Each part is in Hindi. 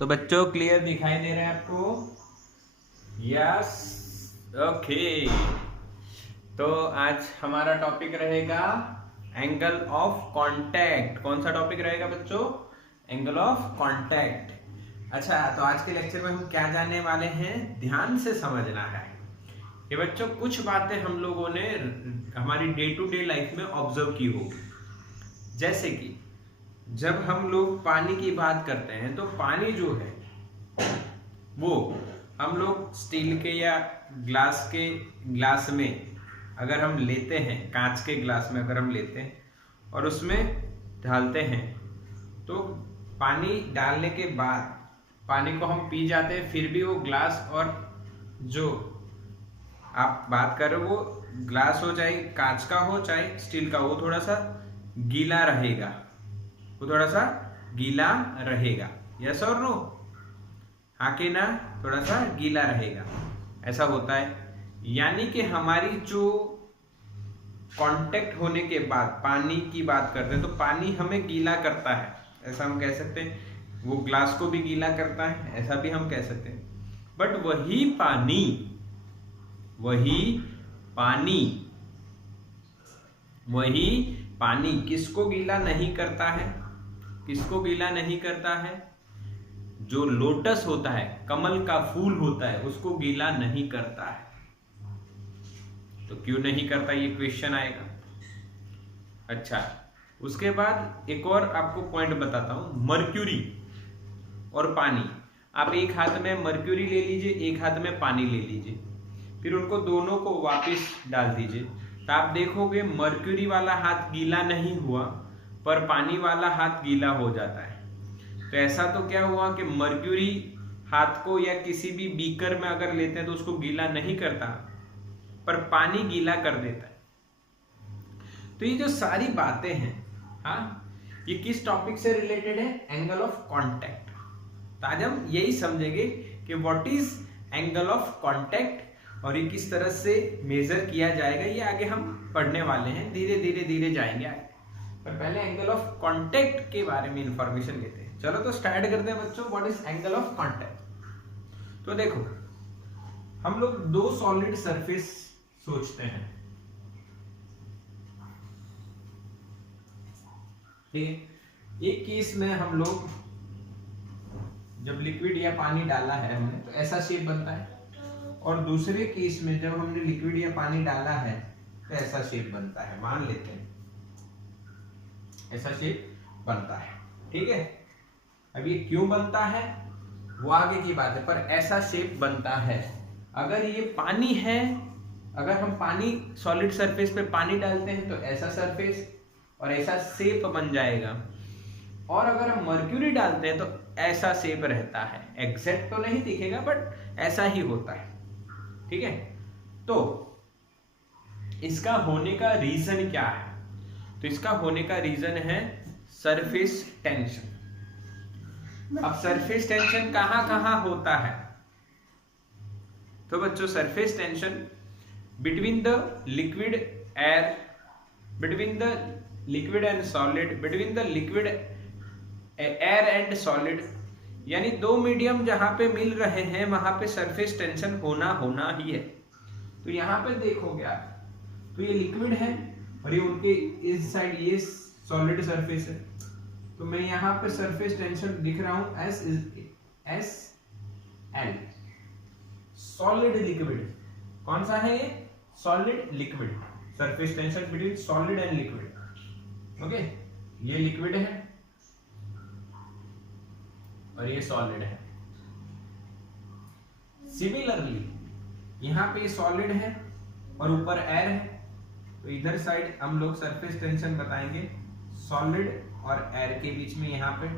तो बच्चों क्लियर दिखाई दे रहा है आपको? Yes, okay. तो आज हमारा टॉपिक रहेगा एंगल ऑफ कांटेक्ट। कौन सा टॉपिक रहेगा बच्चों? Angle of contact. अच्छा, तो आज के लेक्चर में हम क्या जानने वाले हैं, ध्यान से समझना है कि बच्चों कुछ बातें हम लोगों ने हमारी डे टू डे लाइफ में ऑब्जर्व की होगी। जैसे कि जब हम लोग पानी की बात करते हैं तो पानी जो है वो हम लोग स्टील के या ग्लास में अगर हम लेते हैं, कांच के ग्लास में अगर हम लेते हैं और उसमें डालते हैं तो पानी डालने के बाद पानी को हम पी जाते हैं, फिर भी वो ग्लास और जो आप बात कर रहे हो वो ग्लास हो चाहे कांच का हो चाहे स्टील का, वो थोड़ा सा गीला रहेगा, वो थोड़ा सा गीला रहेगा। यस और नो? हाँ कि ना? थोड़ा सा गीला रहेगा, ऐसा होता है। यानी कि हमारी जो कांटेक्ट होने के बाद पानी की बात करते हैं तो पानी हमें गीला करता है, ऐसा हम कह सकते हैं। वो ग्लास को भी गीला करता है, ऐसा भी हम कह सकते हैं। बट वही पानी किसको गीला नहीं करता है? किसको गीला नहीं करता है? जो लोटस होता है, कमल का फूल होता है, उसको गीला नहीं करता है। तो क्यों नहीं करता, ये क्वेश्चन आएगा। अच्छा, उसके बाद एक और आपको पॉइंट बताता हूं, मर्क्यूरी और पानी। आप एक हाथ में मर्क्यूरी ले लीजिए, एक हाथ में पानी ले लीजिए, फिर उनको दोनों को वापस डाल दीजिए, तो आप देखोगे मर्क्यूरी वाला हाथ गीला नहीं हुआ पर पानी वाला हाथ गीला हो जाता है। तो ऐसा तो क्या हुआ कि मर्क्यूरी हाथ को या किसी भी बीकर में अगर लेते हैं तो उसको गीला नहीं करता पर पानी गीला कर देता है। तो ये जो सारी बातें हैं, हाँ, ये किस टॉपिक से रिलेटेड है? Angle of contact. तो आज हम यही समझेंगे कि what is angle of contact और ये किस तरह से मेजर किया जाएगा, ये आगे हम पढ़ने वाले हैं। धीरे धीरे जाएंगे आगे, पर पहले एंगल ऑफ कांटेक्ट के बारे में इंफॉर्मेशन लेते हैं। चलो तो स्टार्ट करते हैं बच्चों, what is angle of contact. तो देखो, हम लोग दो सॉलिड सरफेस सोचते हैं, ठीक है। एक केस में हम लोग जब लिक्विड या पानी डाला है हमने तो ऐसा शेप बनता है, और दूसरे केस में जब हमने लिक्विड या पानी डाला है तो ऐसा शेप बनता है। मान लेते हैं ऐसा शेप बनता है, ठीक है। अब ये क्यों बनता है वो आगे की बात है, पर ऐसा शेप बनता है। अगर ये पानी है, अगर हम पानी सॉलिड सरफेस पे पानी डालते हैं तो ऐसा सरफेस और ऐसा शेप बन जाएगा, और अगर हम मर्क्यूरी डालते हैं तो ऐसा शेप रहता है। एग्जैक्ट तो नहीं दिखेगा बट ऐसा ही होता है, ठीक है। तो इसका होने का रीजन क्या है? तो इसका होने का रीजन है सरफेस टेंशन। अब सरफेस टेंशन कहां कहां होता है? तो बच्चों surface tension between the liquid air, between the liquid and solid, between the liquid air and solid, यानी दो मीडियम जहां पे मिल रहे हैं वहां पे सरफेस टेंशन होना ही है। तो यहां पे देखोगे आप, तो ये लिक्विड है और ये उनके इस साइड ये सॉलिड सरफेस है। तो मैं यहाँ पे सरफेस टेंशन दिख रहा हूं एस एल, सॉलिड लिक्विड। कौन सा है ये? Solid liquid. Surface tension between solid and liquid, okay. ये लिक्विड है और ये सॉलिड है। सिमिलरली यहाँ पे सॉलिड है और ऊपर एयर है, तो इधर साइड हम लोग सरफेस टेंशन बताएंगे सॉलिड और एयर के बीच में। यहाँ पे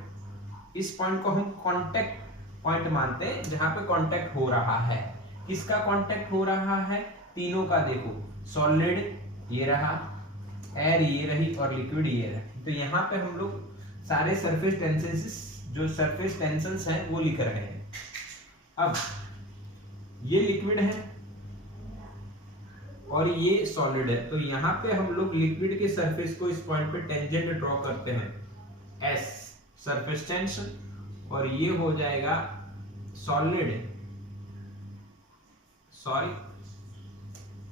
इस पॉइंट को हम कांटेक्ट पॉइंट मानते हैं, जहां पे कांटेक्ट हो रहा है। किसका कांटेक्ट हो रहा है? तीनों का। देखो, सॉलिड ये रहा, एयर ये रही और लिक्विड ये रही। तो यहाँ पे हम लोग सारे सरफेस टेंशन, जो सरफेस टेंशंस हैं वो लिख रहे हैं। अब ये लिक्विड है और ये सॉलिड है, तो यहाँ पे हम लोग लिक्विड के सरफेस को इस पॉइंट पे टेंजेंट ड्रॉ करते हैं, एस सरफेस टेंशन, और ये हो जाएगा सॉलिड,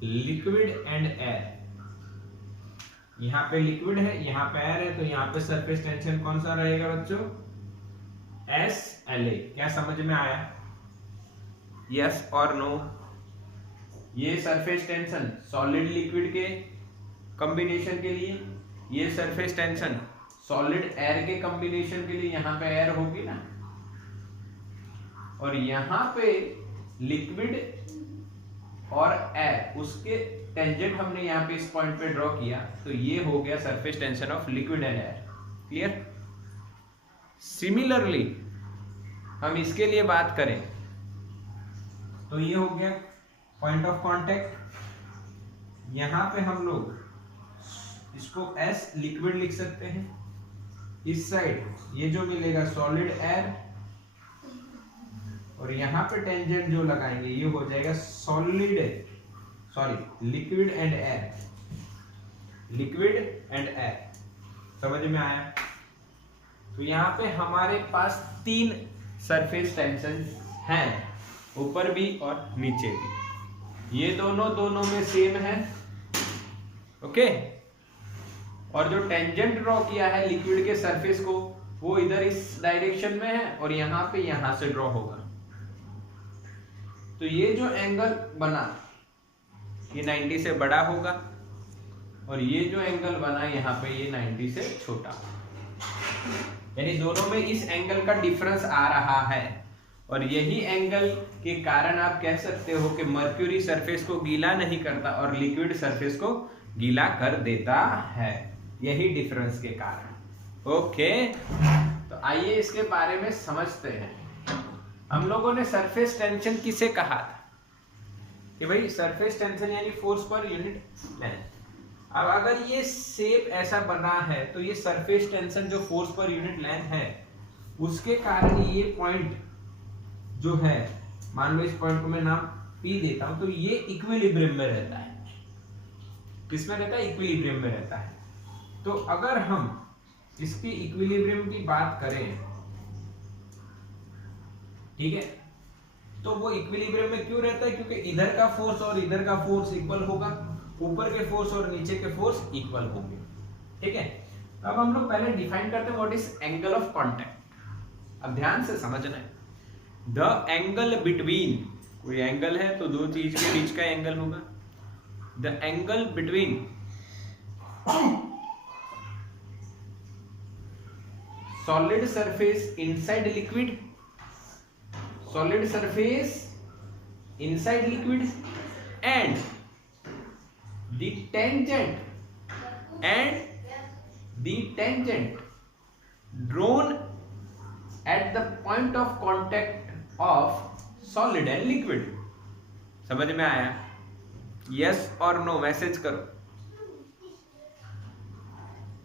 लिक्विड एंड एयर। यहां पे लिक्विड है, यहां पे एयर है, तो यहां पे सरफेस टेंशन कौन सा रहेगा बच्चों? SLA। क्या समझ में आया? यस और नो? ये सरफेस टेंशन सॉलिड लिक्विड के कॉम्बिनेशन के लिए, ये सरफेस टेंशन सॉलिड एयर के कॉम्बिनेशन के लिए, यहां पे एयर होगी ना, और यहां पे लिक्विड और एयर, उसके टेंजेंट हमने यहाँ पे इस पॉइंट पे ड्रॉ किया, तो ये हो गया surface tension of liquid and air. Clear? Similarly हम इसके लिए बात करें तो ये हो गया पॉइंट ऑफ कांटेक्ट। यहां पे हम लोग इसको S लिक्विड लिख सकते हैं, इस साइड ये जो मिलेगा सॉलिड एयर, और यहां पे टेंजेंट जो लगाएंगे ये हो जाएगा liquid and air, liquid and air. समझ में आया? तो यहां पे हमारे पास 3 सरफेस टेंशन हैं, ऊपर भी और नीचे भी। ये दोनों में सेम है, ओके। और जो टेंजेंट ड्रॉ किया है लिक्विड के सरफेस को, वो इधर इस डायरेक्शन में है, और यहां पे यहां से ड्रॉ होगा। तो ये जो एंगल बना ये 90 से बड़ा होगा, और ये जो एंगल बना यहाँ पे ये 90 से छोटा, यानी दोनों में इस एंगल का डिफरेंस आ रहा है। और यही एंगल के कारण आप कह सकते हो कि मर्क्यूरी सरफेस को गीला नहीं करता और लिक्विड सरफेस को गीला कर देता है, यही डिफरेंस के कारण। ओके, तो आइए इसके बारे में समझते हैं। हम लोगों ने सरफेस टेंशन किसे कहा था कि भाई सरफेस टेंशन यानी फोर्स पर यूनिट लेंथ। अब अगर ये शेप ऐसा बना है तो ये सरफेस टेंशन जो फोर्स पर यूनिट लेंथ है उसके कारण ये पॉइंट जो है, मान लो इस पॉइंट को मैं नाम P देता हूं, तो ये इक्विलिब्रियम में रहता है। किसमें रहता है? इक्विलिब्रियम में रहता है। तो अगर हम इसकी इक्विलिब्रियम की बात करें, ठीक है, तो वो इक्विलिब्रियम में क्यों रहता है? क्योंकि इधर का फोर्स और इधर का फोर्स इक्वल होगा, ऊपर के फोर्स और नीचे के फोर्स इक्वल होंगे। ठीक है, अब हम लोग पहले डिफाइन करते हैं what is angle of contact. अब ध्यान से समझना है, द एंगल बिटवीन, कोई एंगल है तो दो चीज के बीच का एंगल होगा। The angle between solid surface inside liquid, solid surface inside liquid and the tangent drawn at the point of contact of solid and liquid। समझ में आया? यस और नो मैसेज करो।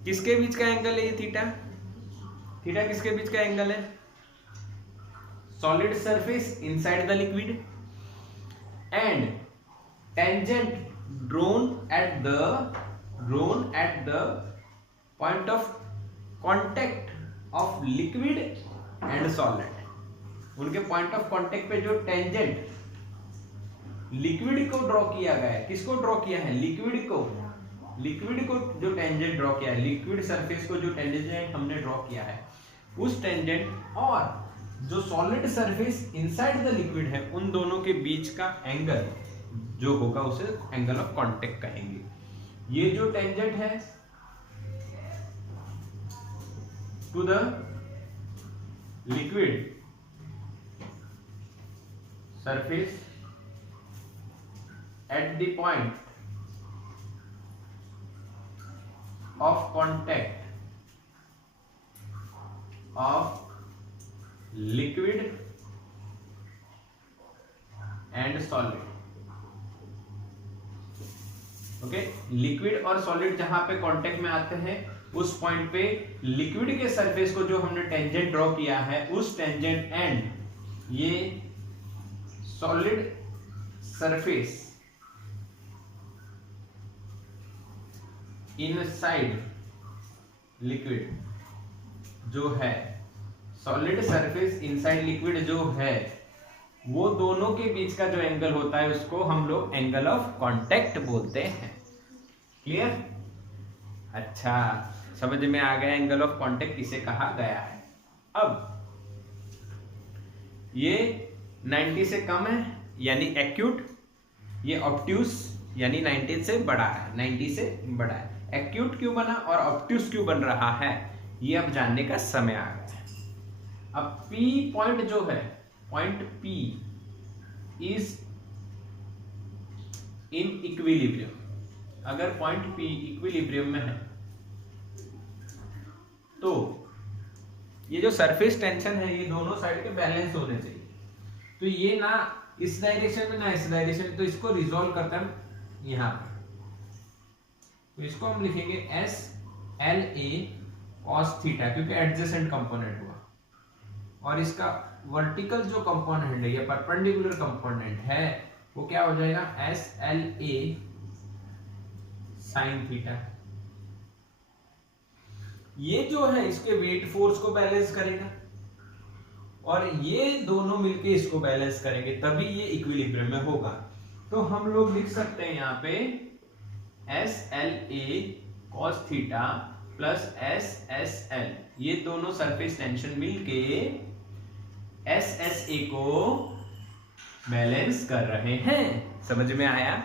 किसके बीच का एंगल है ये? थीटा। थीटा किसके बीच का एंगल है? solid surface inside the liquid and tangent drawn at the point of contact of liquid and solid। उनके पॉइंट ऑफ कांटेक्ट पे जो टेंजेंट लिक्विड को ड्रॉ किया गया है, किसको ड्रॉ किया है? लिक्विड को जो टेंजेंट ड्रॉ किया है, लिक्विड सरफेस को जो टेंजेंट हमने ड्रॉ किया है, उस टेंजेंट और जो solid surface inside the liquid है, उन दोनों के बीच का एंगल जो होगा उसे एंगल ऑफ कांटेक्ट कहेंगे। ये जो टेंजेंट है to the liquid surface at the point of contact of liquid and solid. Okay, liquid और सॉलिड जहां पे कांटेक्ट में आते हैं उस पॉइंट पे लिक्विड के सरफेस को जो हमने टेंजेंट ड्रॉ किया है, उस टेंजेंट एंड ये सॉलिड सरफेस इनसाइड लिक्विड जो है सॉलिड सरफेस इनसाइड लिक्विड जो है वो दोनों के बीच का जो एंगल होता है उसको हम लोग एंगल ऑफ कांटेक्ट बोलते हैं। क्लियर? अच्छा, समझ में आ गया एंगल ऑफ कांटेक्ट किसे कहा गया है। अब ये 90 से कम है यानी एक्यूट, ये ऑब्ट्यूस यानी 90 से बड़ा है, 90 से बड़ा है। एक्यूट क्यों बना और ऑब्ट्यूस क्यों बन रहा है ये अब जानने का समय आ गया है। अब P पॉइंट जो है, point P is in equilibrium. अगर पॉइंट P इक्विलिब्रियम में है तो ये जो सरफेस टेंशन है ये दोनों साइड के बैलेंस होने चाहिए। तो ये ना इस डायरेक्शन में ना इस डायरेक्शन में, तो इसको रिजॉल्व करता है यहां पे। तो इसको हम लिखेंगे S L A cos theta, क्योंकि एडजेसेंट कंपोनेंट हुआ, और इसका वर्टिकल जो कंपोनेंट है या परपेंडिकुलर कंपोनेंट है वो क्या हो जाएगा, S L A sine theta. ये जो है इसके वेट फोर्स को बैलेंस करेगा और ये दोनों मिलके इसको बैलेंस करेंगे, तभी ये इक्विलिब्रियम में होगा। तो हम लोग लिख सकते हैं यहाँ पे S L A cos theta plus S S L, ये दोनों सरफेस टेंशन मिलके एस एस ए को बैलेंस कर रहे हैं। समझ में आया?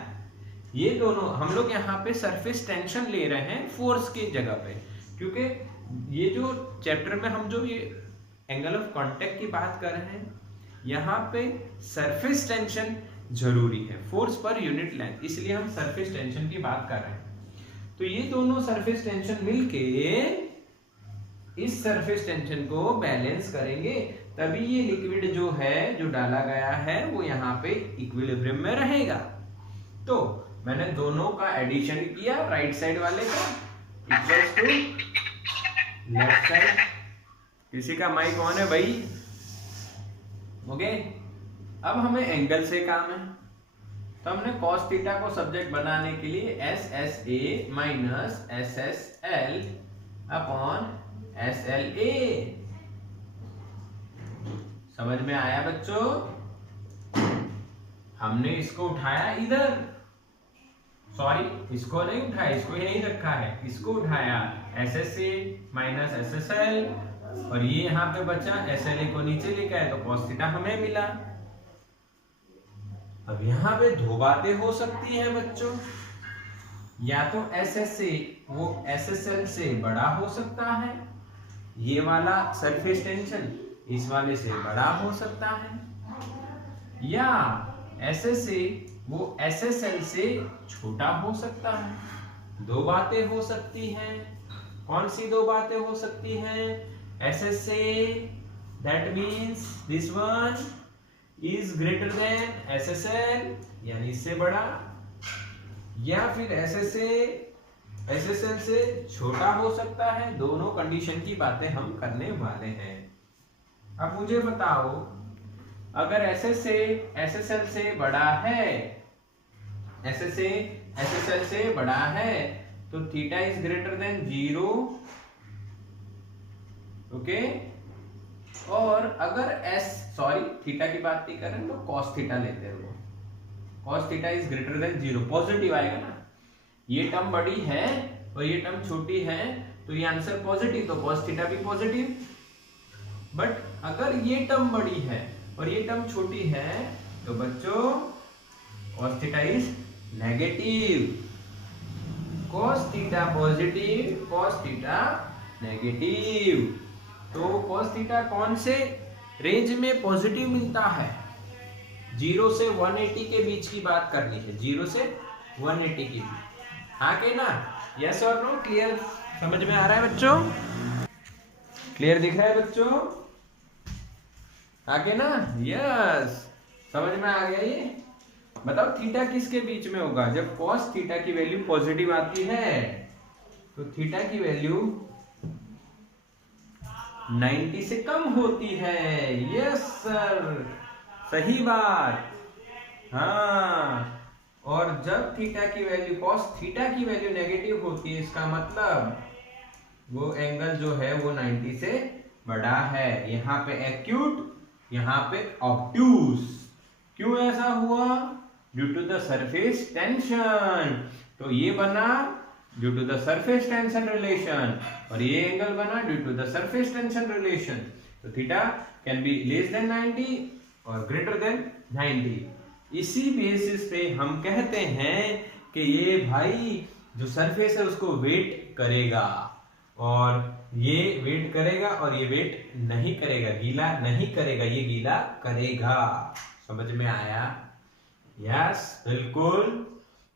ये दोनों हम लोग यहाँ पे सरफेस टेंशन ले रहे हैं फोर्स की जगह पे, क्योंकि ये जो चैप्टर में हम जो ये एंगल ऑफ कांटेक्ट की बात कर रहे हैं यहाँ पे सरफेस टेंशन जरूरी है, फोर्स पर यूनिट लेंथ, इसलिए हम सरफेस टेंशन की बात कर रहे हैं। तो ये दोनों सरफेस टेंशन मिलके इस सरफेस टेंशन को बैलेंस करेंगे, तभी ये लिक्विड जो है जो डाला गया है वो यहाँ पे इक्विलिब्रियम में रहेगा। तो मैंने दोनों का एडिशन किया, राइट साइड वाले का इक्वल्स टू लेफ्ट साइड। किसी का माइक ऑन है भाई? ओके, अब हमें एंगल से काम है, तो हमने cos थीटा को सब्जेक्ट बनाने के लिए S S A minus S S L upon S L A. समझ में आया बच्चों? हमने इसको उठाया इधर, सॉरी इसको नहीं उठाया, इसको यहीं रखा है, इसको उठाया S S A minus S S L, और ये यहाँ पे बचा एस एल ए को नीचे लेके आए तो cos थीटा हमें मिला। अब यहाँ पे दो बातें हो सकती हैं बच्चों, या तो एस एस ए वो एस एस एल से बड़ा हो सकता है, ये वाला सरफेस टेंशन इस वाले से बड़ा हो सकता है, या एस एस ए वो एस एस एल से छोटा हो सकता है। दो बातें हो सकती हैं। कौन सी दो बातें हो सकती हैं? S S A that means this one is greater then S S L यानी इससे बड़ा, या फिर एस एस एल से छोटा हो सकता है। दोनों कंडीशन की बातें हम करने वाले हैं। अब मुझे बताओ, अगर एस एस एल से बड़ा है, एस एस एल से बड़ा है तो theta is greater then 0, okay. और अगर थीटा की बात नहीं कर रहे तो cos थीटा लेते हैं, वो cos theta is greater then 0, positive आएगा ना। ये टर्म बड़ी है और ये टर्म छोटी है तो ये आंसर पॉजिटिव, तो cos थीटा भी पॉजिटिव। बट अगर ये टर्म बड़ी है और ये टर्म छोटी है तो बच्चों cos theta is negative. cos theta positive, cos theta negative. तो cos थीटा कौन से रेंज में पॉजिटिव मिलता है? 0 से 180 के बीच की बात करनी है, 0 से 180 के बीच। हाँ के ना? यस और नो? क्लियर समझ में आ रहा है बच्चों? क्लियर दिख रहा है बच्चों? आगे ना? यस, समझ में आ गया ये? बताओ थीटा किसके बीच में होगा? जब cos थीटा की वैल्यू पॉजिटिव आती है तो थीटा की वैल्यू 90 से कम होती है। यस सर, सही बात। हाँ, और जब थीटा की वैल्यू cos थीटा की वैल्यू नेगेटिव होती है, इसका मतलब वो एंगल जो है वो 90 से बड़ा है, यहाँ पे एक्यूट, यहाँ पे ऑब्ट्यूस। क्यों ऐसा हुआ? Due to the surface tension. तो ये बना due to the surface tension relation, और ये एंगल बना due to the surface tension relation. तो theta can be less than 90 और ग्रेटर देन 90। इसी बेसिस पे हम कहते हैं कि ये भाई जो सरफेस है उसको वेट करेगा, और ये वेट करेगा और ये वेट नहीं करेगा, गीला नहीं करेगा, ये गीला करेगा। समझ में आया? यस, बिल्कुल।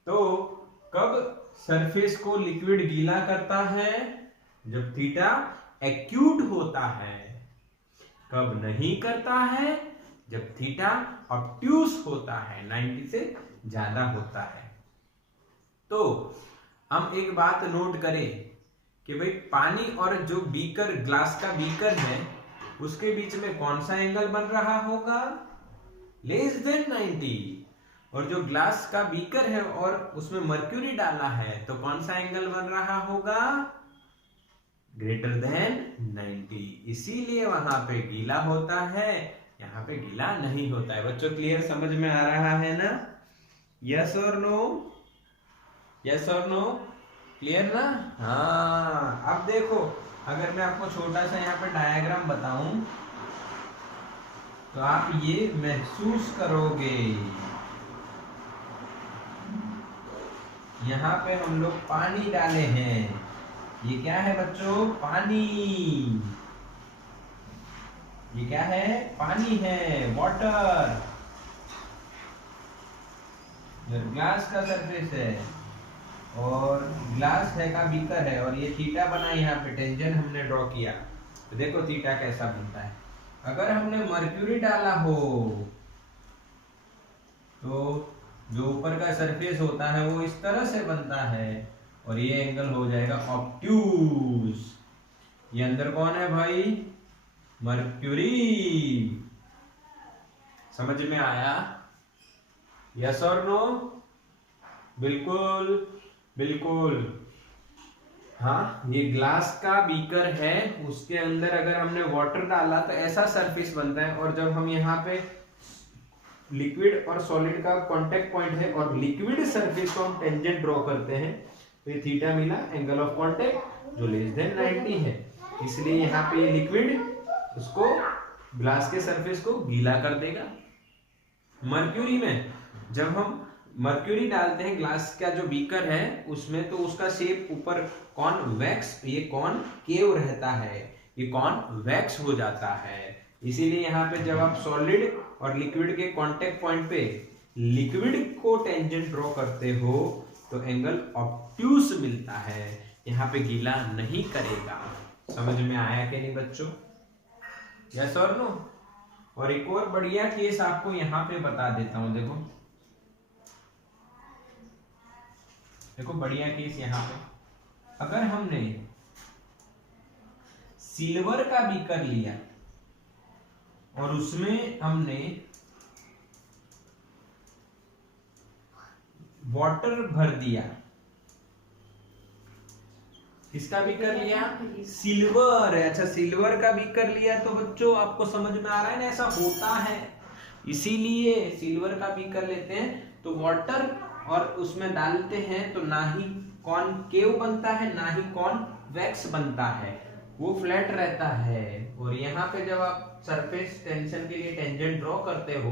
तो कब सरफेस को लिक्विड गीला करता है? जब थीटा एक्यूट होता है। कब नहीं करता है? जब थीटा ऑब्ट्यूस होता है, 90 से ज्यादा होता है। तो हम एक बात नोट करें कि भाई पानी और जो बीकर, ग्लास का बीकर है, उसके बीच में कौन सा एंगल बन रहा होगा? Less than 90। और जो ग्लास का बीकर है और उसमें मर्क्यूरी डाला है, तो कौन सा एंगल बन रहा होगा? Greater than 90। इसीलिए वहां पे गीला होता है, यहाँ पे गीला नहीं होता है। बच्चों क्लियर, समझ में आ रहा है ना? यस और नो? यस और नो? क्लियर ना? हाँ। अब देखो, अगर मैं आपको छोटा सा यहाँ पे डायग्राम बताऊं तो आप ये महसूस करोगे। यहाँ पे हम लोग पानी डाले हैं। ये क्या है बच्चों? पानी। ये क्या है? पानी है, वाटर। ग्लास का सरफेस है और ग्लास है का बीकर है, और ये थीटा बना, यहाँ पे टेंजेंट हमने ड्रॉ किया। तो देखो थीटा कैसा बनता है। अगर हमने मर्क्यूरी डाला हो तो जो ऊपर का सरफेस होता है वो इस तरह से बनता है, और ये एंगल हो जाएगा ऑब्ट्यूस। ये अंदर कौन है भाई? मर्क्यूरी। समझ में आया? यस और नो? बिल्कुल बिल्कुल। हाँ, ये ग्लास का बीकर है, उसके अंदर अगर हमने वाटर डाला तो ऐसा सरफेस बनता है, और जब हम यहाँ पे लिक्विड और सॉलिड का कांटेक्ट पॉइंट है और लिक्विड सरफेस को हम टेंजेंट ड्रॉ करते हैं, तो ये थीटा मिला, एंगल ऑफ कांटेक्ट जो लेस देन 90 है। इसलिए यहाँ पे लिक्विड उसको, ग्लास के सरफेस को गीला कर देगा। मर्क्यूरी में जब हम मर्क्यूरी डालते हैं, ग्लास का जो बीकर है उसमें, तो उसका शेप ऊपर कॉन्वेक्स, ये कॉनकेव रहता है, ये कॉन्वेक्स हो जाता है। इसीलिए यहाँ पे जब आप सॉलिड और लिक्विड के कांटेक्ट पॉइंट पे लिक्विड को टेंजेंट ड्रॉ करते हो तो एंगल ऑब्ट्यूस मिलता है, यहाँ पे गीला नहीं करेगा। समझ में आया कि नहीं बच्चों? यस और नो? और एक और बढ़िया केस आपको यहाँ पे बता देता हूं। देखो देखो बढ़िया केस यहाँ पे, अगर हमने सिल्वर का बीकर लिया और उसमें हमने वाटर भर दिया, किसका बीकर लिया? सिल्वर। अच्छा, सिल्वर का बीकर लिया, तो बच्चों आपको समझ में आ रहा है ना, ऐसा होता है। इसीलिए सिल्वर का बीकर लेते हैं तो वाटर और उसमें डालते हैं तो ना ही कॉनकेव बनता है ना ही कॉन्वेक्स बनता है, वो फ्लैट रहता है। और यहाँ पे जब आप सरफेस टेंशन के लिए टेंजेंट ड्रॉ करते हो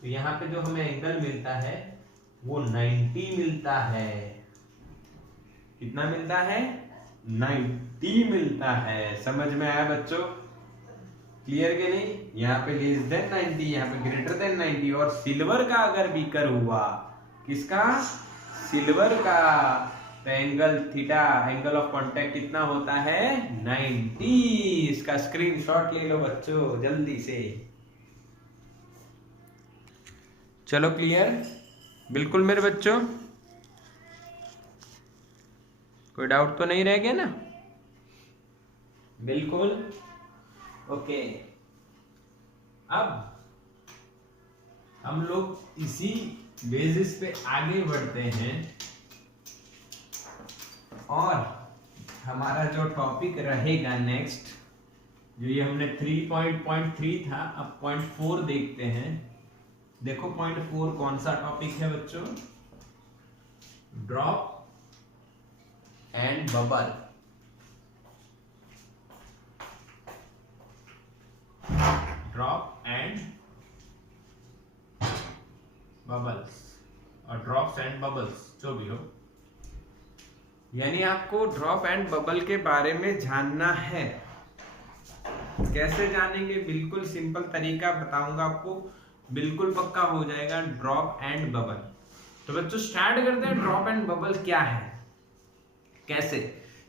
तो यहाँ पे जो हमें एंगल मिलता है वो 90 मिलता है। कितना मिलता है? 90 मिलता है। समझ में आया बच्चों? क्लियर के नहीं? यहाँ पे लेस देन 90, यहाँ पे ग्रेटर देन 90। और सिल्वर का अगर बीकर हुआ, किसका? सिल्वर का, तो angle theta, angle of contact कितना होता है? 90। इसका स्क्रीनशॉट ले लो बच्चों जल्दी से। चलो क्लियर? बिल्कुल मेरे बच्चों, कोई डाउट तो नहीं रह गया ना? बिल्कुल ओके। अब हम लोग इसी बेसिस पे आगे बढ़ते हैं और हमारा जो टॉपिक रहेगा नेक्स्ट, जो ये हमने 3.3 था, अब 0.4 देखते हैं। देखो 0.4 कौन सा टॉपिक है बच्चों? Drop and bubble. Drop and bubbles और ड्रॉप्स एंड बबल्स, जो भी हो, यानी आपको ड्रॉप एंड बबल के बारे में जानना है। कैसे जानेंगे? बिल्कुल सिंपल तरीका बताऊंगा आपको, बिल्कुल पक्का हो जाएगा। Drop and bubble. तो बच्चों स्टार्ट करते हैं। ड्रॉप एंड बबल क्या है, कैसे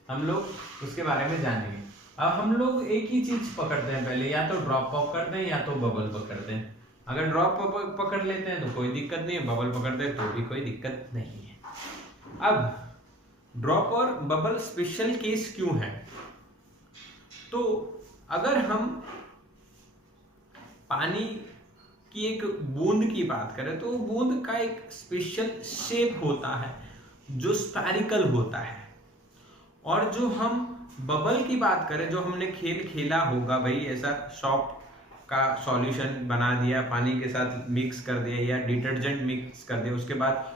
हम लोग उसके बारे में जानेंगे। अब हम लोग एक ही चीज पकड़ते हैं पहले, या तो ड्रॉप पकड़ते हैं या तो बबल पकड़ते हैं। अगर ड्रॉप पकड़ लेते हैं तो कोई दिक्कत नहीं है, बबल पकड़ते हैं तो भी कोई दिक्कत नहीं है। अब ड्रॉप और बबल स्पेशल केस क्यों है? तो अगर हम पानी की एक बूंद की बात करें तो बूंद का एक स्पेशल शेप होता है जो स्फेरिकल होता है। और जो हम बबल की बात करें, जो हमने खेल खेला होगा भाई, ऐसा शॉप का सॉल्यूशन बना दिया, पानी के साथ मिक्स कर दिया या डिटर्जेंट मिक्स कर दिया, उसके बाद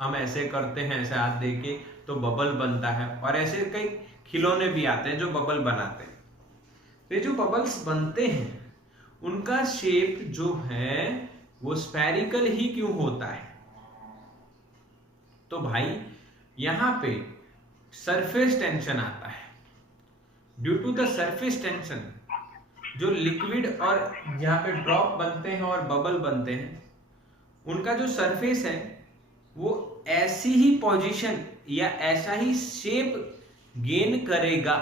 हम ऐसे करते हैं, ऐसे हाथ दे के तो बबल बनता है। और ऐसे कई खिलौने भी आते हैं जो बबल बनाते हैं। तो ये जो बबल्स बनते हैं उनका शेप जो है वो स्फेरिकल ही क्यों होता है? तो भाई यहां पे सरफेस टेंशन आता है। Due to the surface tension, जो लिक्विड और जहां पे ड्रॉप बनते हैं और बबल बनते हैं, उनका जो सरफेस है वो ऐसी ही पोजीशन या ऐसा ही शेप गेन करेगा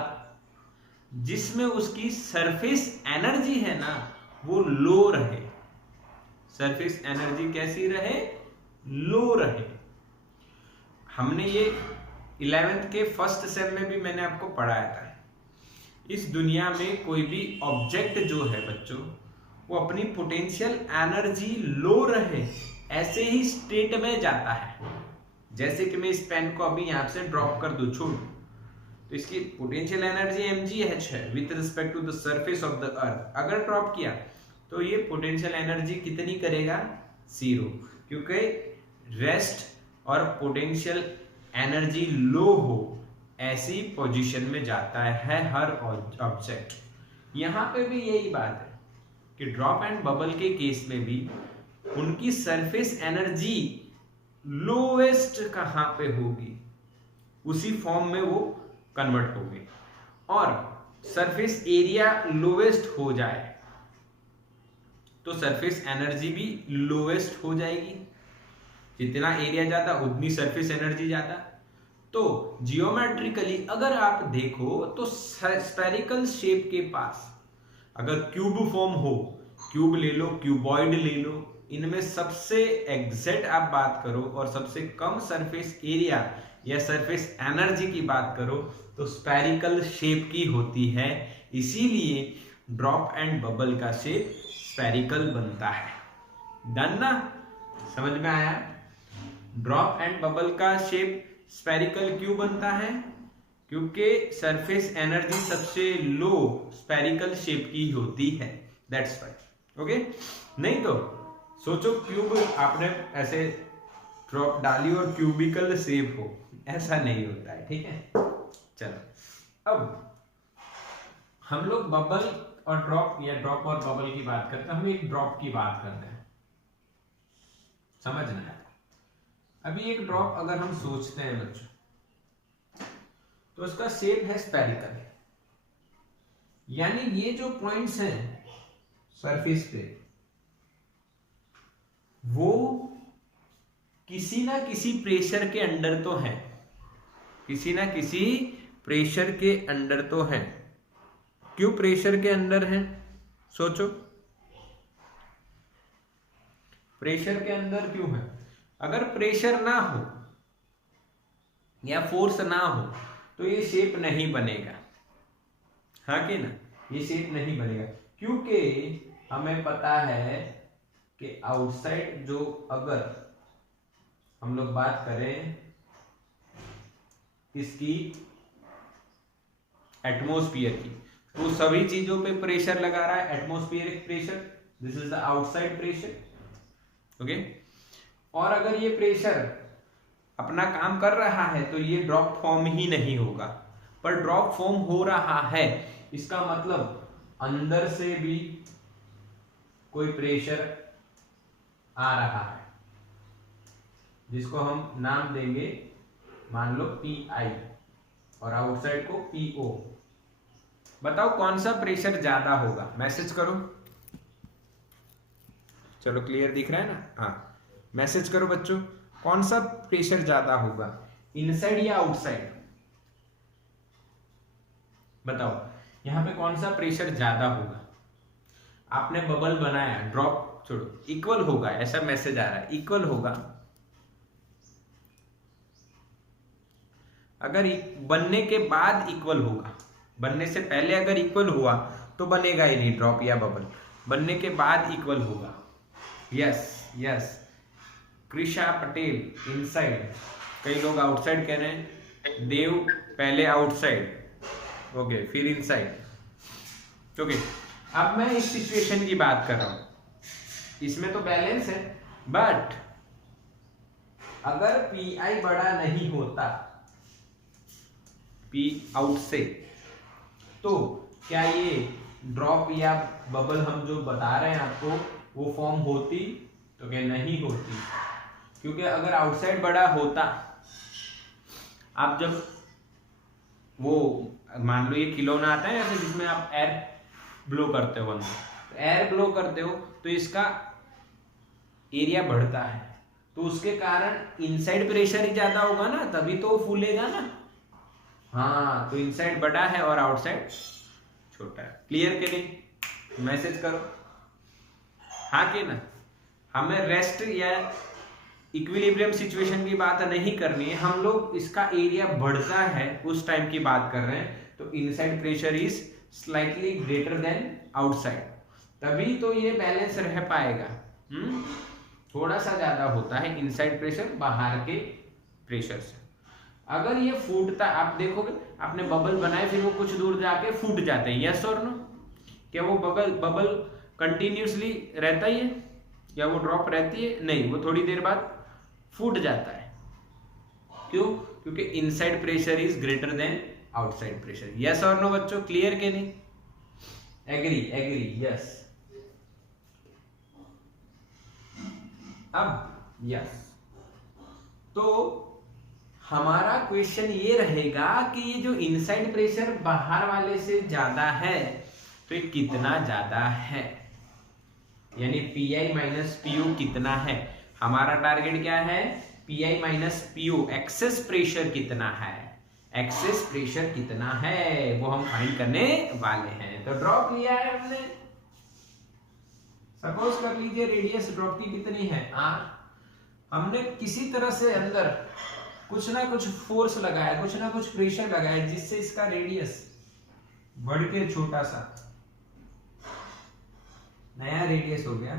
जिसमें उसकी सरफेस एनर्जी है ना वो लो रहे। सरफेस एनर्जी कैसी रहे? लो रहे। हमने ये 11th के फर्स्ट सेम में भी मैंने आपको पढ़ाया था। इस दुनिया में कोई भी ऑब्जेक्ट जो है बच्चों, वो अपनी पोटेंशियल एनर्जी लो रहे ऐसे ही स्टेट में जाता है। जैसे कि मैं इस पेन को अभी यहां से ड्रॉप कर दूं, छोड़, तो इसकी पोटेंशियल एनर्जी mgh है with respect to the surface of the earth. अगर ड्रॉप किया तो ये पोटेंशियल एनर्जी कितनी करेगा? 0, क्योंकि रेस्ट और पोटेंशियल एनर्जी लो हो ऐसी पोजीशन में जाता है हर ऑब्जेक्ट। यहां पे भी यही बात है कि ड्रॉप एंड बबल के केस में भी उनकी सरफेस एनर्जी लोवेस्ट कहां पे होगी, उसी फॉर्म में वो कन्वर्ट होगी। और सरफेस एरिया लोवेस्ट हो जाए तो सरफेस एनर्जी भी लोवेस्ट हो जाएगी। जितना एरिया ज्यादा उतनी सरफेस एनर्जी ज्यादा। तो जियोमेट्रिकली अगर आप देखो तो स्फेरिकल शेप के पास अगर क्यूब फॉर्म हो, क्यूब ले लो, क्यूबॉइड ले लो, इनमें सबसे एग्जैक्ट आप बात करो और सबसे कम सरफेस एरिया या सरफेस एनर्जी की बात करो तो स्फेरिकल शेप की होती है। इसीलिए ड्रॉप एंड बबल का शेप स्फेरिकल बनता है। डन ना? समझ में आया? ड्रॉप एंड बबल का शेप स्फेरिकल क्यों बनता है? क्योंकि सरफेस एनर्जी सबसे लो स्फेरिकल शेप की होती है। That's why. ओके? नहीं तो सोचो क्यूब आपने ऐसे ड्रॉप डाली और क्यूबिकल शेप हो, ऐसा नहीं होता है। ठीक है, चलो अब हम लोग बबल और ड्रॉप या ड्रॉप और बबल की बात करते हैं। हम एक ड्रॉप की बात करते हैं, समझना है। अभी एक ड्रॉप अगर हम सोचते हैं बच्चों तो उसका शेप है स्फेरिकल, यानी ये जो पॉइंट्स हैं सरफेस पे वो किसी ना किसी प्रेशर के अंडर तो है, किसी ना किसी प्रेशर के अंडर तो है। क्यों प्रेशर के अंदर है? सोचो, प्रेशर के अंदर क्यों है? अगर प्रेशर ना हो या फोर्स ना हो तो ये शेप नहीं बनेगा, हाँ कि ना? ये शेप नहीं बनेगा क्योंकि हमें पता है कि आउटसाइड जो अगर हम लोग बात करें इसकी एटमॉस्फेयर की, वो सभी चीजों पे प्रेशर लगा रहा है, atmospheric pressure, this is the outside pressure, okay. और अगर ये प्रेशर अपना काम कर रहा है तो ये ड्रॉप फॉर्म ही नहीं होगा, पर ड्रॉप फॉर्म हो रहा है, इसका मतलब अंदर से भी कोई प्रेशर आ रहा है, जिसको हम नाम देंगे मान लो PI और आउटसाइड को PO। बताओ कौन सा प्रेशर ज्यादा होगा, मैसेज करो। चलो क्लियर दिख रहा है ना, हाँ मैसेज करो बच्चों, कौन सा प्रेशर ज्यादा होगा, इनसाइड या आउटसाइड? बताओ यहां पे कौन सा प्रेशर ज्यादा होगा। आपने बबल बनाया, ड्रॉप छोड़ो, इक्वल होगा, ऐसा मैसेज आ रहा है, इक्वल होगा। अगर बनने के बाद इक्वल होगा, बनने से पहले अगर इक्वल हुआ तो बनेगा ही नहीं ड्रॉप या बबल, बनने के बाद इक्वल होगा। Yes yes, Krisha Patel inside, कई लोग आउटसाइड कह रहे हैं, देव पहले आउटसाइड, ओके फिर इनसाइड, ओके। अब मैं इस सिचुएशन की बात कर रहा हूं, इसमें तो बैलेंस है, बट अगर PI बड़ा नहीं होता P आउट से, तो क्या ये ड्रॉप या बबल हम जो बता रहे हैं आपको वो फॉर्म होती? तो क्या नहीं होती, क्योंकि अगर आउटसाइड बड़ा होता, आप जब वो मान लो ये खिलौना आता है ऐसे जिसमें आप एयर ब्लो करते हो, तो एयर ब्लो करते हो तो इसका एरिया बढ़ता है, तो उसके कारण इनसाइड प्रेशर ही ज्यादा होगा ना, तभी तो फूलेगा ना। हाँ, तो इनसाइड बड़ा है और आउटसाइड छोटा है। क्लियर के लिए मैसेज करो हाँ कि ना। हमें रेस्ट या इक्विलिब्रियम सिचुएशन की बात नहीं करनी है, हम लोग इसका एरिया बढ़ता है उस टाइम की बात कर रहे हैं, तो inside pressure is slightly greater than outside, तभी तो ये बैलेंस रह पाएगा। थोड़ा सा ज्यादा होता है इनसाइड प्रेशर बाहर के प्रेशर से। अगर ये फूटता, आप देखोगे आपने बबल बनाए फिर वो कुछ दूर जाके फूट जाते हैं, यस और नो? क्या वो बबल कंटिन्यूसली रहता ही है या वो ड्रॉप रहती है? नहीं, वो थोड़ी देर बाद फूट जाता है। क्यों? क्योंकि inside pressure is greater than outside pressure. Yes और नो बच्चों? क्लियर के नहीं? Agree agree yes. अब यस, तो हमारा क्वेश्चन ये रहेगा कि ये जो इनसाइड प्रेशर बाहर वाले से ज्यादा है तो ये कितना ज्यादा है, यानी PI माइनस PO कितना है। हमारा टारगेट क्या है? PI minus PO, excess pressure कितना है, एक्सेस प्रेशर कितना है वो हम फाइंड करने वाले हैं। तो ड्रॉप लिया है हमने, सपोज कर लीजिए रेडियस ड्रॉप की कितनी है R। हमने किसी तरह से अंदर कुछ ना कुछ फोर्स लगाया, कुछ ना कुछ प्रेशर लगाया, जिससे इसका रेडियस बढ़ के छोटा सा नया रेडियस हो गया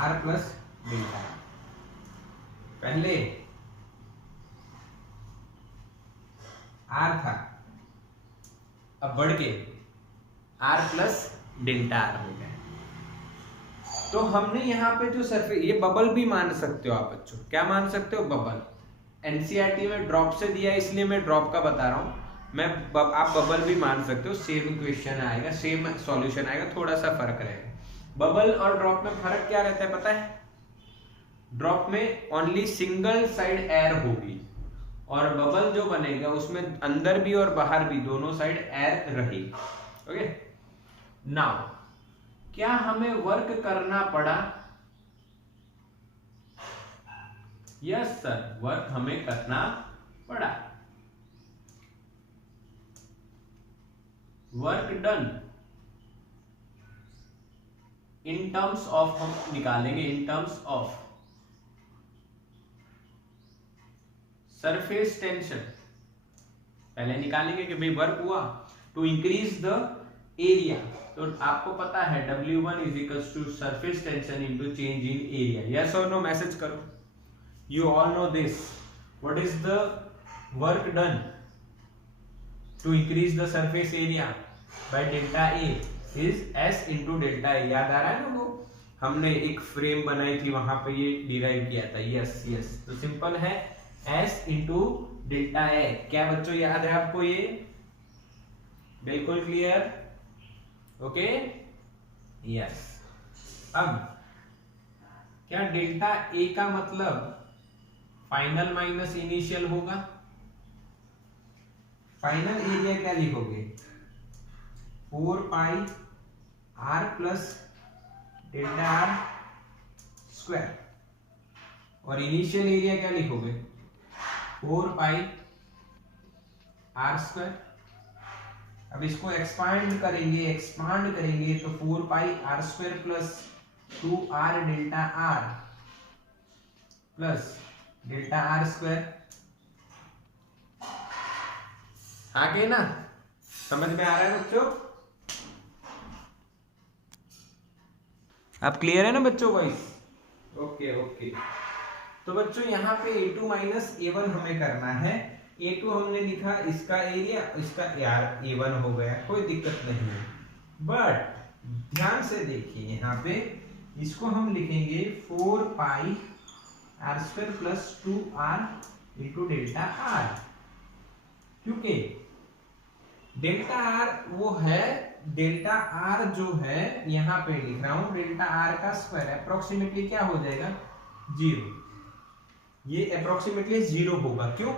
R प्लस डेल्टा। पहले R था, अब बढ़ के R प्लस डेल्टा R हो गया। तो हमने यहाँ पे जो सरफेस, ये बबल भी मान सकते हो आप बच्चों, क्या मान सकते हो? बबल। एनसीईआरटी में ड्रॉप से दिया है इसलिए मैं ड्रॉप का बता रहा हूँ, आप बबल भी मान सकते हो। सेम क्वेश्चन आएगा, सेम सॉल्यूशन आएगा, थोड़ा सा फर्क रहेगा। बबल और ड्रॉप में फर्क क्या रहता है पता है? ड्रॉप में ओनली सिंगल साइड एयर होगी और बबल जो बनेगा उसमें अंदर भी और बाहर भी दोनों साइड एयर रहेगी। ओके, नाउ क्या हमें वर्क करना पड़ा? यस सर, वर्क हमें करना पड़ा। Work done in terms of, हम निकालेंगे इन टर्म्स ऑफ सरफेस टेंशन। पहले निकालेंगे कि भाई वर्क हुआ टू इंक्रीज द एरिया, तो आपको पता है W1 is equals to surface tension into change in area. Yes और नो? मैसेज करो। You all know this. What is the work done to increase the surface area? By delta a is S into delta a. याद आ रहा है ना, वो हमने एक फ्रेम बनाई थी वहां पे ये डिराइव किया था। यस यस, तो सिंपल है एस इंटू डेल्टा ए। क्या बच्चों याद है आपको ये? बिल्कुल क्लियर? Okay yes. अब क्या डेल्टा ए का मतलब फाइनल माइनस इनिशियल होगा? फाइनल एरिया क्या लिखोगे? 4 pi R plus delta R square. और इनिशियल एरिया क्या लिखोगे? 4 पाई आर स्क्वायर। अब इसको एक्सपांड करेंगे तो 4 pi R square plus 2 R delta R plus delta R square. आगे ना, समझ में आ रहा है बच्चों? आप क्लियर है ना बच्चों वॉइस? Okay okay. तो बच्चों यहाँ पे a2 माइनस a1 हमें करना है। a2 हमने लिखा, इसका एरिया, इसका यार a1 हो गया, कोई दिक्कत नहीं है। बट ध्यान से देखिए यहाँ पे, इसको हम लिखेंगे 4 pi R square plus 2 R into delta R, क्योंकि डेल्टा आर वो है, डेल्टा आर जो है यहाँ पे लिख रहा हूं डेल्टा आर का स्क्वायर अप्रोक्सीमेटली क्या हो जाएगा? 0। ये अप्रोक्सीमेटली 0 होगा। क्यों?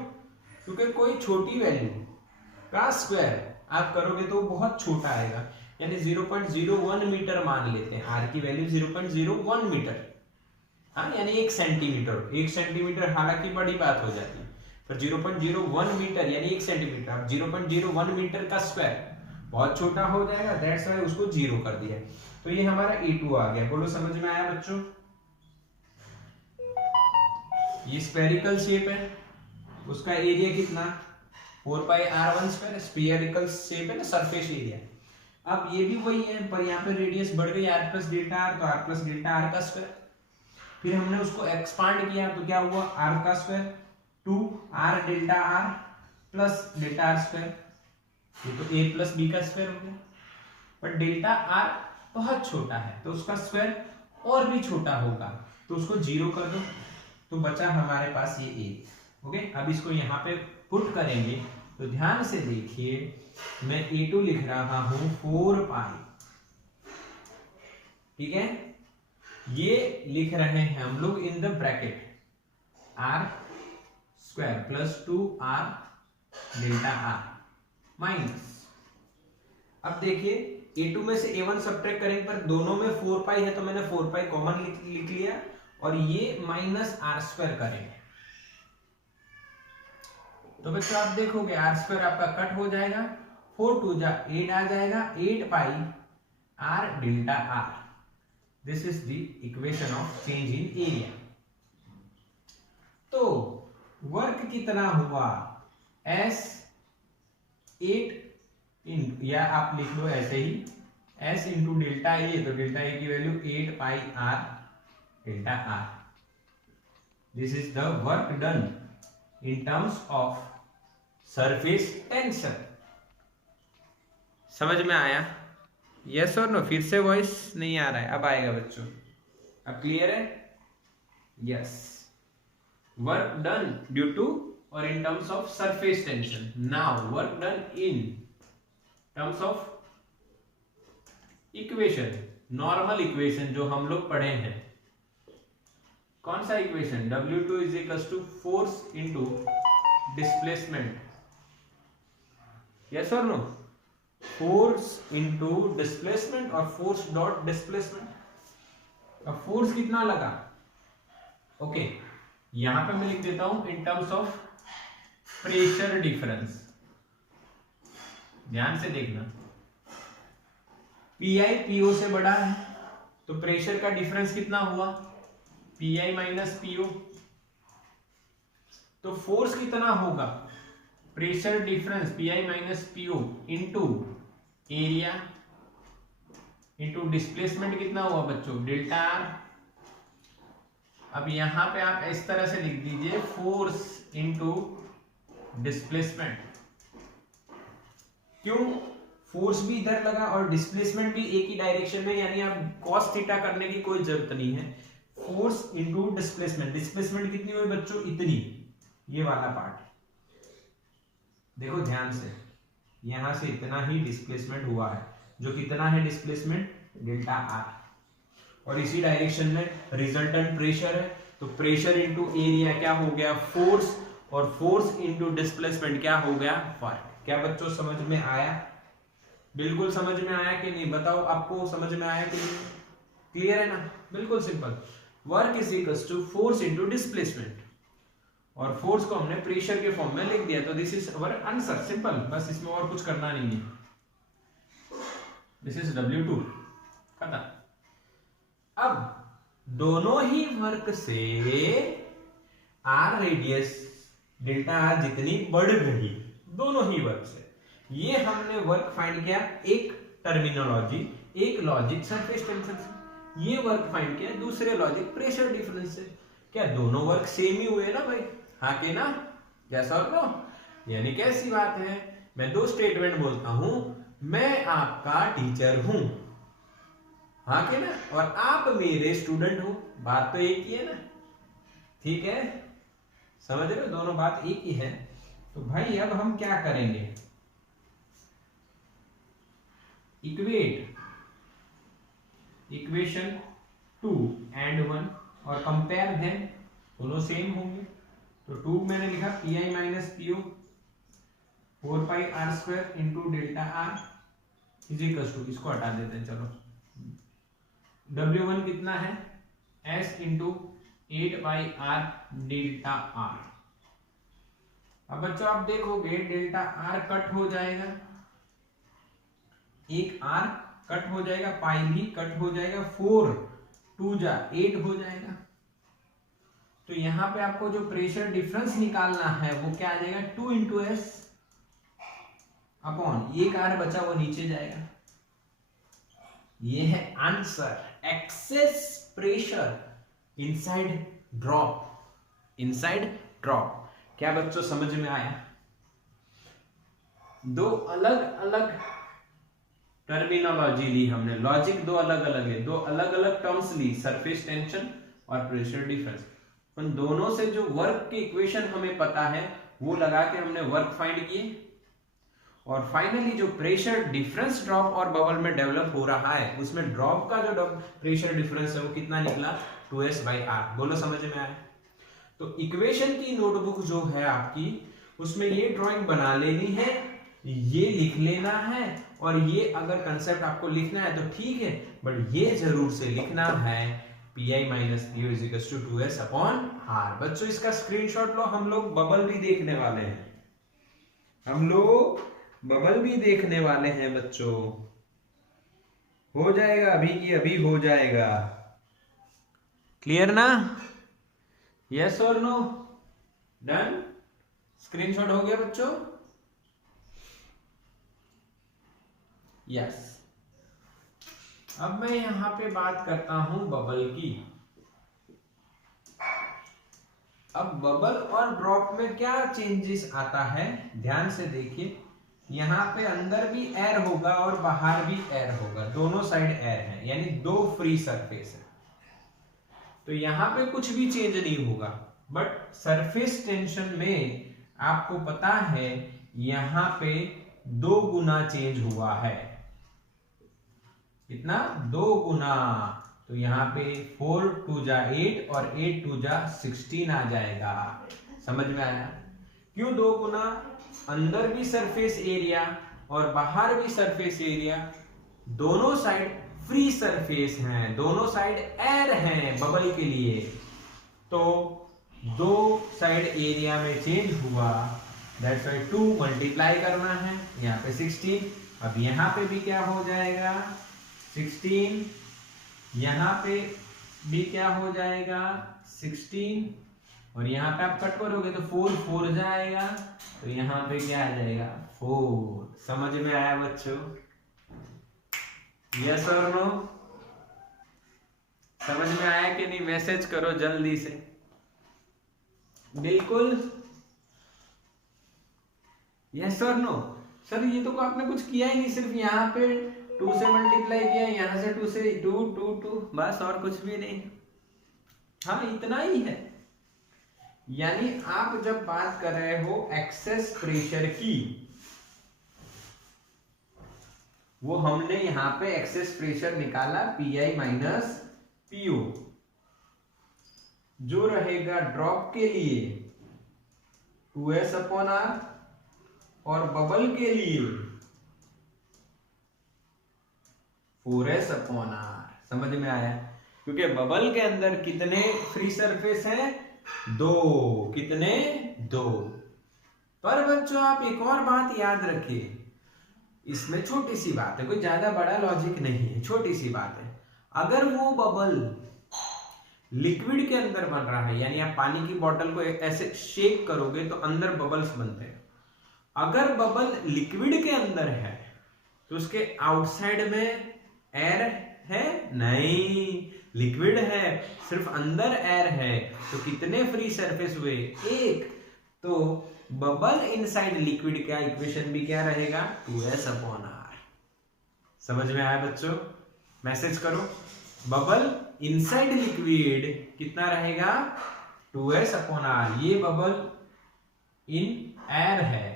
क्योंकि कोई छोटी वैल्यू का स्क्वायर आप करोगे तो बहुत छोटा आएगा, यानी 0.01 मीटर मान लेते हैं। आर की वैल्यू 0.01 मीटर, हाँ यानी 1 सेंटीमीटर। 1 सेंटीमीटर हालांकि बड़ी बात हो जाती है, पर 0.01 मीटर यानी 1 सेंटीमीटर। अब 0.01 मीटर का स्क्वायर बहुत छोटा हो जाएगा, दैट्स व्हाई उसको 0 कर दिया। तो ये हमारा a2 आ गया। बोलो समझ में आया बच्चों? ये स्फेरिकल शेप है, उसका एरिया कितना? 4 पाई r1 स्क्वायर। स्फेरिकल शेप है ना, सरफेस एरिया। अब ये भी वही है, पर यहाँ पे रेडियस बढ़ गई r प्लस डेल्टा आर, तो r प्लस डेल्टा आर का स्क्वायर। फिर हमने उसको एक्सपांड किया तो क्या हुआ? r का square 2 r delta R plus delta R square. ये तो a प्लस बी का स्क्वायर हो गया। पर डेल्टा आर बहुत छोटा है तो उसका स्क्वायर और भी छोटा होगा, तो उसको 0 कर दो, तो बचा हमारे पास ये a। ओके, अब इसको यहाँ पे पुट करेंगे तो ध्यान से देखिए, मैं a2 लिख रहा हूं 4 पाई, ठीक है? ये लिख रहे हैं हम लोग in the bracket r square plus 2r delta R minus. अब देखिए a2 में से a1 सब्ट्रैक्ट करेंगे, पर दोनों में 4 पाई है तो मैंने 4 पाई कॉमन लिख लिया, और ये माइनस आर स्क्वायर करेंगे तो बच्चों आप देखोगे आर स्क्वायर आपका कट हो जाएगा, 4 2 जा 8 आ जाएगा, 8 pi R delta R. This is the equation of change in area. तो वर्क कितना हुआ? S 8 या आप लिख लो ऐसे ही S इंटू डेल्टा ए, तो डेल्टा ए की value 8 pi R delta R. This is the work done in terms of surface tension. समझ में आया? यस और नो? फिर से वॉइस नहीं आ रहा है, अब आएगा बच्चों। अब क्लियर है? Yes, work done due to और in terms of surface tension. Now work done in terms of equation, normal equation जो हम लोग पढ़े हैं। कौन सा equation? W2 is equal to force into displacement. Yes और नो? फोर्स इंटू डिस्प्लेसमेंट और फोर्स डॉट डिस्प्लेसमेंट। अब फोर्स कितना लगा? ओके, यहां पे मैं लिख देता हूं in terms of pressure difference. ध्यान से देखना, पीआई पीओ से बड़ा है तो प्रेशर का डिफरेंस कितना हुआ? Pi minus PO. तो फोर्स कितना होगा? Pressure difference pi minus PO into area into displacement कितना हुआ बच्चों? Delta R. अब यहां पे आप इस तरह से लिख दीजिए फोर्स इंटू डिस्प्लेसमेंट। क्यों? फोर्स भी इधर लगा और डिस्प्लेसमेंट भी एक ही डायरेक्शन में, यानी आप cos थीटा करने की कोई जरूरत नहीं है। फोर्स इनटू डिस्प्लेसमेंट, डिस्प्लेसमेंट कितनी हुई बच्चों, इतनी, ये वाला पार्ट देखो ध्यान से, यहां से इतना ही डिस्प्लेसमेंट हुआ है, जो कितना है डिस्प्लेसमेंट, डेल्टा आर, और इसी डायरेक्शन में रिजल्टेंट प्रेशर है, तो प्रेशर इनटू एरिया क्या हो गया, फोर्स, और फोर्स इनटू डिस्प्लेसमेंट क्या हो गया, वर्क। क्या बच्चों समझ में आया, बिल्कुल समझ में आया कि नहीं, बताओ आपको समझ में आया कि नहीं, क्लियर है ना, बिल्कुल simple. Work is equals to force into displacement, और फोर्स को हमने प्रेशर के फॉर्म में लिख दिया, तो this is our answer, simple, बस इसमें और कुछ करना नहीं है, दिस इज W2 खत्म। अब दोनों ही वर्क से आर रेडियस डेल्टा आर जितनी बढ़ गई, दोनों ही वर्क से, ये हमने वर्क फाइंड किया, एक टर्मिनोलॉजी, एक लॉजिक सरफेस टेंशन से, ये वर्क फाइंड किया दूसरे लॉजिक प्रेशर डिफरेंस से। क्या दोनों वर्क सेम ही हुए ना भाई, हाँ के ना, जैसा और नो, यानी कैसी बात है, मैं दो स्टेटमेंट बोलता हूं, मैं आपका टीचर हूं, हाँ के ना, और आप मेरे स्टूडेंट हो, बात तो एक ही है ना, ठीक है, समझ रहे हो, दोनों बात एक ही है। तो भाई अब हम क्या करेंगे, इक्वेट इक्वेशन 2 and 1 और कंपेयर देम, दोनों सेम होंगे, तो 2 मैंने लिखा pi minus P O 4 pi R square into delta R is equal to, इसको हटा देते हैं चलो, W1 कितना है, S into 8 pi R delta R. अब बच्चों आप देखोगे डेल्टा आर कट हो जाएगा, एक आर कट हो जाएगा, पाई भी कट हो जाएगा, 4 2 जा 8 हो जाएगा, तो यहां पे आपको जो प्रेशर डिफरेंस निकालना है वो क्या आ जाएगा, 2 इंटू एस अपॉन, एक आर बचा वो नीचे जाएगा, ये है answer, excess pressure inside drop. क्या बच्चों समझ में आया, दो अलग अलग टर्मिनोलॉजी ली हमने, लॉजिक दो अलग अलग है, दो अलग अलग टर्म्स ली, सरफेस टेंशन और प्रेशर डिफरेंस, उन दोनों से जो वर्क की इक्वेशन हमें पता है वो लगा के हमने वर्क फाइंड किए, और फाइनली जो प्रेशर डिफरेंस ड्रॉप और बबल में डेवलप हो रहा है, उसमें ड्रॉप का जो प्रेशर डिफरेंस है वो कितना निकला, 2s/r। बोलो समझ में आया। तो इक्वेशन की नोटबुक जो है आपकी, उसमें ये ड्राइंग बना लेनी है, ये लिख लेना है, और ये अगर कंसेप्ट आपको लिखना है तो ठीक है, बट ये जरूर से लिखना है Pi minus P O is equal to 2s/r। बच्चों इसका स्क्रीनशॉट लो, हम लोग बबल भी देखने वाले हैं, हम लोग बबल भी देखने वाले हैं बच्चों, हो जाएगा अभी की अभी हो जाएगा, क्लियर ना, यस और नो, डन, स्क्रीनशॉट हो गया बच्चों, यस। अब मैं यहां पे बात करता हूं बबल की। अब बबल और ड्रॉप में क्या चेंजेस आता है, ध्यान से देखिए, यहां पे अंदर भी एयर होगा और बाहर भी एयर होगा, दोनों साइड एयर है, यानी दो फ्री सरफेस है, तो यहां पे कुछ भी चेंज नहीं होगा, बट सरफेस टेंशन में आपको पता है यहां पे 2 गुना चेंज हुआ है, कितना, 2 गुना, तो यहाँ पे 4 2 जा 8 और 8 2 जा 16 आ जाएगा, समझ में आया, क्यों 2 गुना, अंदर भी सरफेस एरिया और बाहर भी सरफेस एरिया, दोनों साइड फ्री सरफेस हैं, दोनों साइड एयर हैं बबल के लिए, तो दो साइड एरिया में चेंज हुआ, दैट्स व्हाई 2 मल्टीप्लाई करना है, यहाँ पे 16, अब यहाँ पे भी क्या हो जाएगा 16, यहाँ पे भी क्या हो जाएगा 16, और यहाँ पे आप कट करोगे तो 4 4 जाएगा, तो यहाँ पे क्या आ जाएगा 4। समझ में आया बच्चों, यस और नो, समझ में आया कि नहीं, मैसेज करो जल्दी से, बिल्कुल, यस और नो। सर ये तो आपने कुछ किया ही नहीं, सिर्फ यहाँ पे 2 से मल्टीप्लाई किया, यहाँ से 2 से 2 2 2, बस और कुछ भी नहीं। हाँ इतना ही है। यानी आप जब बात कर रहे हो एक्सेस प्रेशर की, वो हमने यहां पे एक्सेस प्रेशर निकाला PI माइनस PO, जो रहेगा ड्रॉप के लिए 2S/R और बबल के लिए 4S/R। समझ में आया? क्योंकि बबल के अंदर कितने फ्री सरफेस हैं? 2। कितने? 2। पर बच्चों आप एक और बात याद रखिए, इसमें छोटी सी बात है, कोई ज्यादा बड़ा लॉजिक नहीं है, छोटी सी बात है। अगर वो बबल लिक्विड के अंदर बन रहा है, यानी आप पानी की बोतल को ऐसे शेक करोगे तो अंदर बबल्स बनते हैं। अगर बबल लिक्विड के अंदर है तो उसके आउटसाइड में एयर है? नहीं, लिक्विड है, सिर्फ अंदर एयर है। तो कितने फ्री सरफेस हुए? 1। तो बबल इनसाइड लिक्विड का इक्वेशन भी क्या रहेगा? 2S/R। समझ में आया बच्चों? मैसेज करो, बबल इनसाइड लिक्विड कितना रहेगा? 2S/R। ये बबल इन एयर है,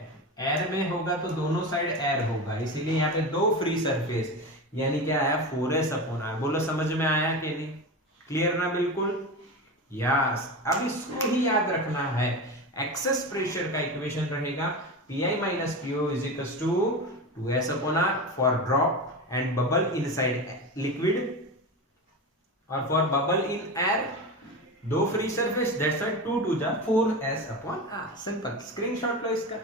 एयर में होगा तो दोनों साइड एयर होगा, इसीलिए यहाँ पे 2 फ्री सरफेस, यानी क्या आया? 4S/R। बोलो समझ में आया कि नहीं? क्लियर ना बिल्कुल? यस। अब इसको ही याद रखना है, एक्सेस प्रेशर का इक्वेशन रहेगा PI minus PO is equals to 2S/R for drop and bubble inside liquid, और for bubble in air 2 free surface, that's why 2 2 जा 4S/R। सिंपल। स्क्रीनशॉट लो इसका।